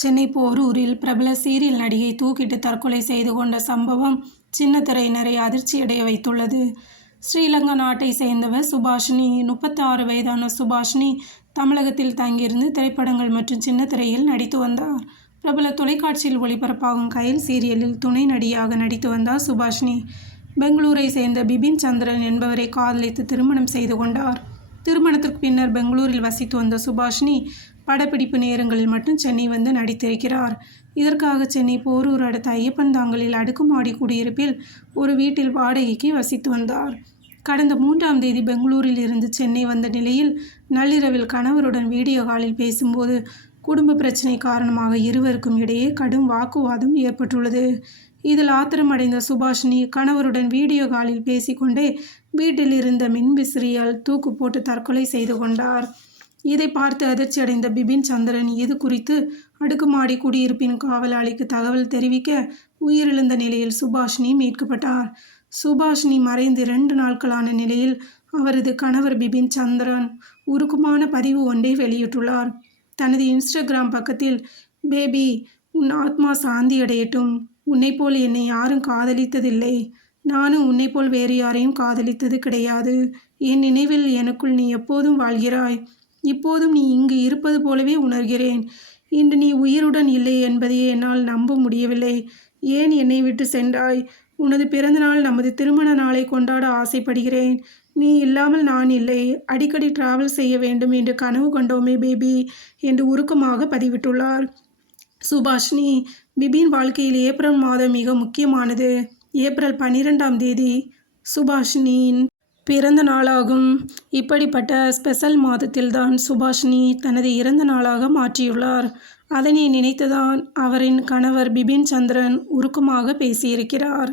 சென்னை போரூரில் பிரபல சீரியல் நடிகை தூக்கிட்டு தற்கொலை செய்து கொண்ட சம்பவம் சின்னத்திரையினரை அதிர்ச்சியடைய வைத்துள்ளது. ஸ்ரீலங்கா நாட்டை சேர்ந்தவர் சுபாஷினி. 36 வயதான சுபாஷினி தமிழகத்தில் தங்கியிருந்து திரைப்படங்கள் மற்றும் சின்னத்திரையில் நடித்து வந்தார். பிரபல தொலைக்காட்சியில் ஒளிபரப்பாகும் கயல் சீரியலில் துணை நடிகையாக நடித்து வந்தார் சுபாஷினி. பெங்களூரை சேர்ந்த பிபின் சந்திரன் என்பவரை காதலித்து திருமணம் செய்து கொண்டார். திருமணத்திற்கு பின்னர் பெங்களூரில் வசித்து வந்த சுபாஷினி படப்பிடிப்பு நேரங்களில் மட்டும் சென்னை வந்து நடித்திருக்கிறார். இதற்காக சென்னை போரூர் அடுத்த ஐயப்பன்தாங்கலில் அடுக்குமாடி குடியிருப்பில் ஒரு வீட்டில் வாடகைக்கு வசித்து வந்தார். கடந்த 3ஆம் தேதி பெங்களூரில் இருந்து சென்னை வந்த நிலையில் நள்ளிரவில் கணவருடன் வீடியோ காலில் பேசும்போது குடும்ப பிரச்சனை காரணமாக இருவருக்கும் இடையே கடும் வாக்குவாதம் ஏற்பட்டுள்ளது. இதில் ஆத்திரமடைந்த சுபாஷினி கணவருடன் வீடியோ காலில் பேசிக்கொண்டே வீட்டில் இருந்த மின்விசிறியால் தூக்கு போட்டு தற்கொலை செய்து கொண்டார். இதை பார்த்து அதிர்ச்சியடைந்த பிபின் சந்திரன் இது குறித்து அடுக்குமாடி குடியிருப்பின் காவலாளிக்கு தகவல் தெரிவிக்க உயிரிழந்த நிலையில் சுபாஷினி மீட்கப்பட்டார். சுபாஷினி மறைந்து 2 நாட்களான நிலையில் அவரது கணவர் பிபின் சந்திரன் உருக்கமான பதிவு ஒன்றை வெளியிட்டுள்ளார். தனது இன்ஸ்டாகிராம் பக்கத்தில், பேபி, உன் ஆத்மா சாந்தியடையட்டும். உன்னைப்போல் என்னை யாரும் காதலித்ததில்லை. நானும் உன்னைப்போல் வேறு யாரையும் காதலித்தது கிடையாது. என் நினைவில் எனக்குள் நீ எப்போதும் வாழ்கிறாய். இப்போதும் நீ இங்கு இருப்பது போலவே உணர்கிறேன். இன்று நீ உயிருடன் இல்லை என்பதையே என்னால் நம்ப முடியவில்லை. ஏன் என்னை விட்டு சென்றாய்? உனது பிறந்தநாள், நமது திருமண நாளை கொண்டாட ஆசைப்படுகிறேன். நீ இல்லாமல் நான் இல்லை. அடிக்கடி டிராவல் செய்ய வேண்டும் என்று கனவு கொண்டோமே பேபி என்று உருக்கமாக பதிவிட்டுள்ளார். சுபாஷினி. பிபின் வாழ்க்கையில் ஏப்ரல் மாதம் மிக முக்கியமானது. ஏப்ரல் 12ஆம் தேதி சுபாஷினியின் பிறந்த நாளாகும். இப்படிப்பட்ட ஸ்பெஷல் மாதத்தில்தான் சுபாஷினி தனது இறந்த நாளாக மாற்றியுள்ளார். அதனை நினைத்துதான் அவரின் கணவர் பிபின் சந்திரன் உருக்கமாக பேசியிருக்கிறார்.